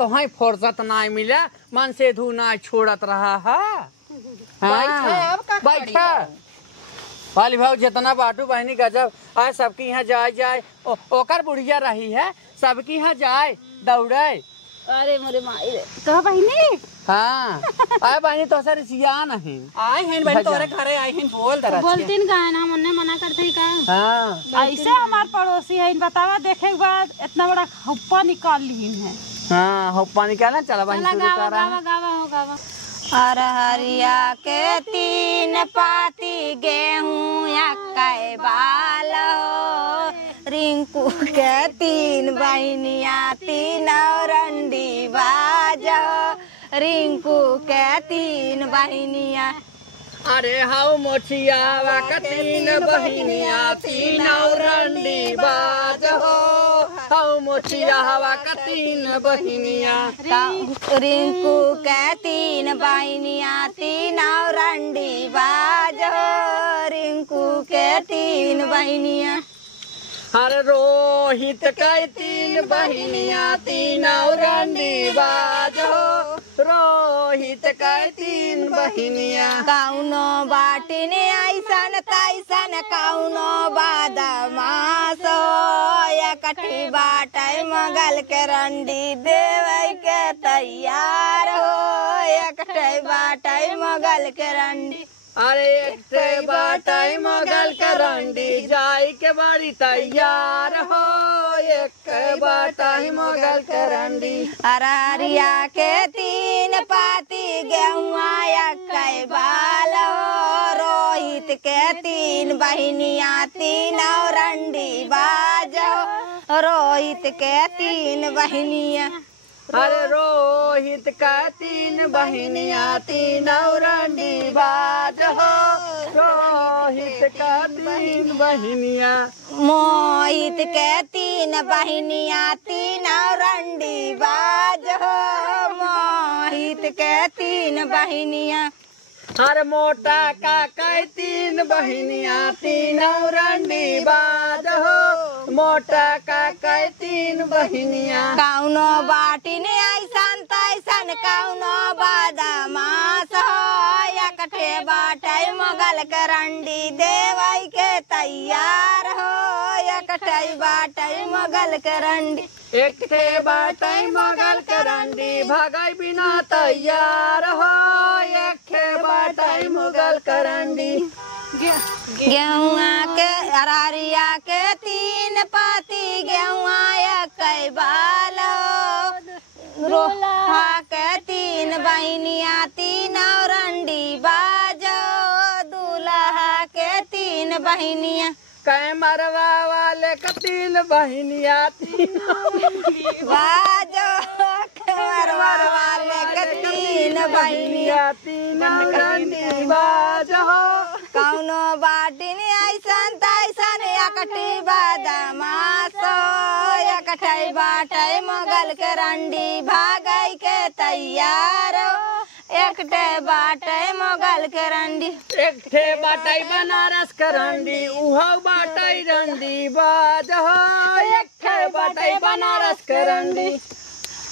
तो है फुर्सत ना मिला मन से धू ना छोड़त रहा है। हाँ बैठा वाली भाव जितना बाटू बहनी गजब आज सबके यहाँ जाए जाए ओकर बुढ़िया रही है सबके यहाँ जाए दौड़े। अरे मोरे माई रे कहा बहनी। हाँ आए बहनी तो सर सिया नहीं आए हैं बहनी तोरे घरे आए हैं बोल दरा बोलतीन का है ना मन्ने मना करते ही का। हाँ ऐसे हमार पड़ोसी है इन बतावा देखे के बाद इतना बड़ा हुप्पा निकाल ली है। हाँ हुप्पा निकालना चला बहनी शुरू गावा कर गावा गावा हो गावा। हरिया के 3 पाती गेहूं या बाल रिंकू के 3 बहनिया 3 रंडी बाज रिंकू के 3 बहनिया। अरे हाउ मोचियावा का 3 बहिनिया 3 रंडी बाज हो हाउ मोचियावा का 3 बहिनिया रिंकू के 3 बहनिया 3 रंडी बाज रिंकू के 3 बहनिया। अरे रोहित के 3 बहिनिया 3 रंडी बाज हो रोहित के 3 बहिनिया। कौनो बाटिन ऐसन तैसन कौनो बदमाश एकठी बाटे मगल के रंडी देवे के तैयार हो एकठी बाटे मगल के रंडी। अरे एक बाटाई मगल के रंडी जाई के बाड़ी तैयार हो एक बाटाई मगल के रंडी। अररिया के 3 पाती गेहुआ या बाल रोहित के 3 बहनिया 3 रंडी बाज रोहित के 3 बहनिया। अरे रोहित का 3 बहनिया 3 रंडी बाज हो रोहित का 3 बहनिया। मोहित के 3 बहनिया 3 रंडी बाज हो मोहित के 3 बहनिया। अरे मोटा काका 3 बहनिया 3 रंडी बाज हो मोटा काका 3 बहनिया। कौनो बाटिन ऐसन तैसन कौनो बदमाश हो एकठे बाटे मगल के रंडी देवई के तैयार हो एकठे बाटे मगल के रंडी। एक थे बाटाई मगल के रंडी भगाई बिना तैयार हो एक थे बाटाई मगल के रंडी। गेहुआ के अररिया के 3 पाती गेहुआ या बाल रोहा के 3 बहनिया 3 रंडी बाज दूल्हा के 3 बहनिया। कै मरवा वाले का 3 बहनिया 3 बाजो मरवा वाले के 3 बहनिया 3 रंडी बाज हो। कौनो बाटिन ऐसन तैसन एकठी बदमाश एकठी बाटे मगल के रंडी भागई के तैयार एकठे बाटे मगल के रंडी। एक थे बाटाई बनारस के रंडी उहो बाटाई रंडी बाज हो एक थे बाटाई बनारस के रंडी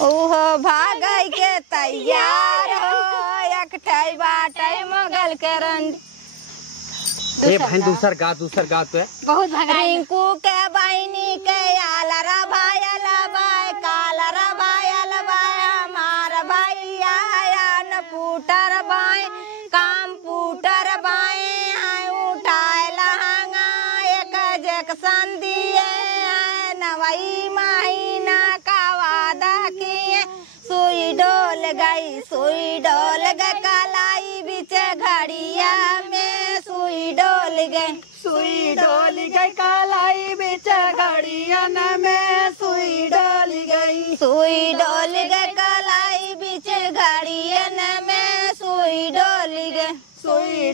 उहो भागई के तैयार हो एकठे बाटे मगल के रंडी। ए भाई दूसर गा तो है बहुत भगा रिंकू के बहनी के आलरा भायल बाय कालरा भायल बाय हमार भैया न पुटर बाय काम पुटर बाय उठाए लहंगा एक जैक्सन दिए नवई महीना का वादा किए सुई डोल गई कलाई बिच घड़िया में सुई डोल गई कालाई बिच घड़ियन में सुई डोल गई कलाई बिच घड़ियन में सुई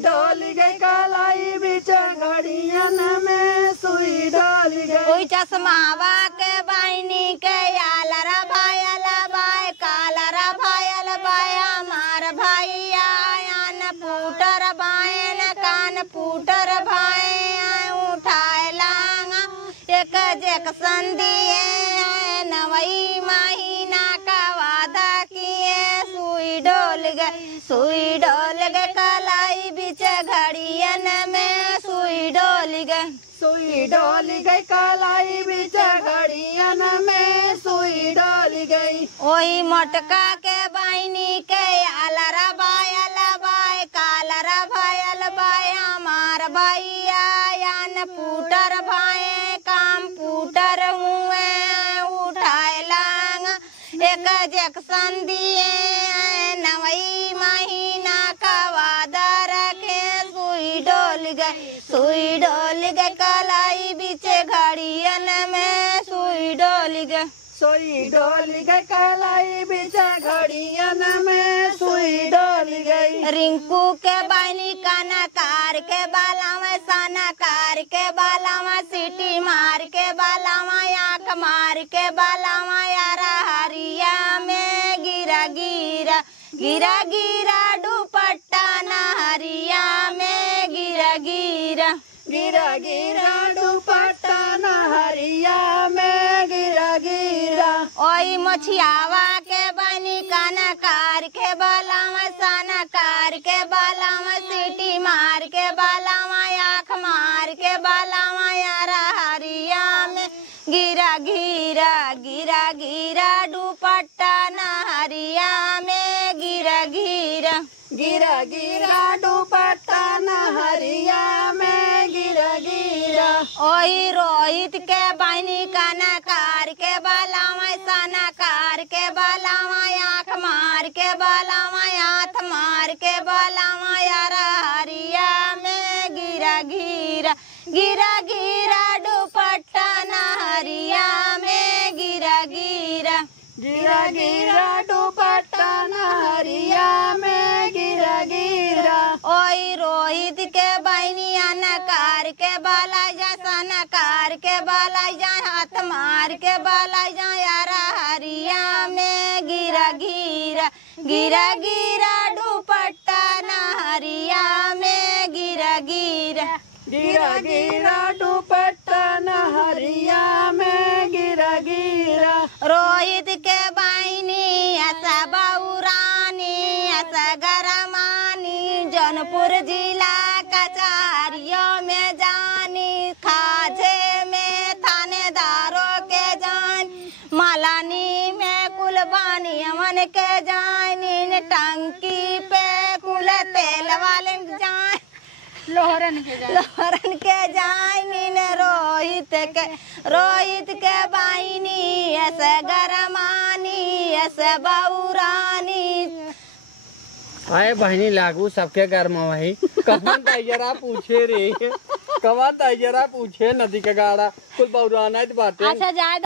डोल गई कालाई बिच घड़ियन में सुई डोल गई। कोई चश्मावा के बहनी के आलरा भायल बाय कालरा भायल बाय हमार भैया न पुटर बायन कान पुटर भाई उठाए लांगा एक जैक्सन दिए नवई महीना का वादा गई सुई डोल गई कलाई बीच घड़ियन में सुई डोल गई सुई डोल गई कलाई बीच घड़ियन में सुई डोल गई। ओही मोटका के बहनी के आलरा बायल बाय कालरा भायल बाय हमार भैया यान पुटर भाई काम पुटर हुए उठाए लांग एक जैक्सन दिए नवई महीना का वादा रखे सुई डोल गई कलाई बीच घड़ियन में सुई डोल गई सुई डोल गई कलाई बीच घड़ियन में सुई डोल गई। रिंकू के बहनी कनकार के बाला में सनकार के बाला में सीटी मार के बाला में आँख मार के बाला में यारा हरिया में गिरा गिरा गिरा गिरा दुपट्टा नहरिया में गिरा गिरा गिरा गिरा दुपट्टा नहरिया में गिरा गिरा। ओई मछियावा के बनी कनकार के बाला में सनकार के बाला में सीटी मार के बाला में आँख मार के बाला में यारा हरिया में गिरा गिरा गिरा गिरा दुपट्टा नहरिया में गिरा गिरा गिरा गिरा दुपट्टा नहरिया में गिरा गिरा। ओही रोहित के बहनी कनकार के बाला में सनकार के बाला में आँख मार के बाला में हाथ मार के बाला में यारा हरिया में गिरा गिरा गिरा गिरा दुपट्टा नहरिया में गिरा गिरा गिरा गिरा दुपट्टा नहरिया में गिरा गिरा। ओई रोहित के बहनी अनकार के बाला जा सनकार के बाला जा हाथ मार के बाला जा यारा हरिया में गिरा गिरा गिरा गिरा दुपट्टा नहरिया में गिरा गिरा गिरा गिरा दुपट्टा नहरिया में गिरा गिरा। रोहित के बहनी ऐसा बहुरानी ऐसा गरमानी जौनपुर जिला कचहरियों में जानी खाजे में थानेदारों के जान मलानी में कुलबानी अमन के जानी टंकी पे कुल तेल वाले जान लोहरन के जानी ने रोहित के बहनी ऐसे गरमानी ऐसे बहुरानी। आए बहनी लागू सबके घर में वही कवन तैयारा पूछे रे कवन तैयारा पूछे नदी के गाड़ा कुल बौराना बातें। अच्छा जाए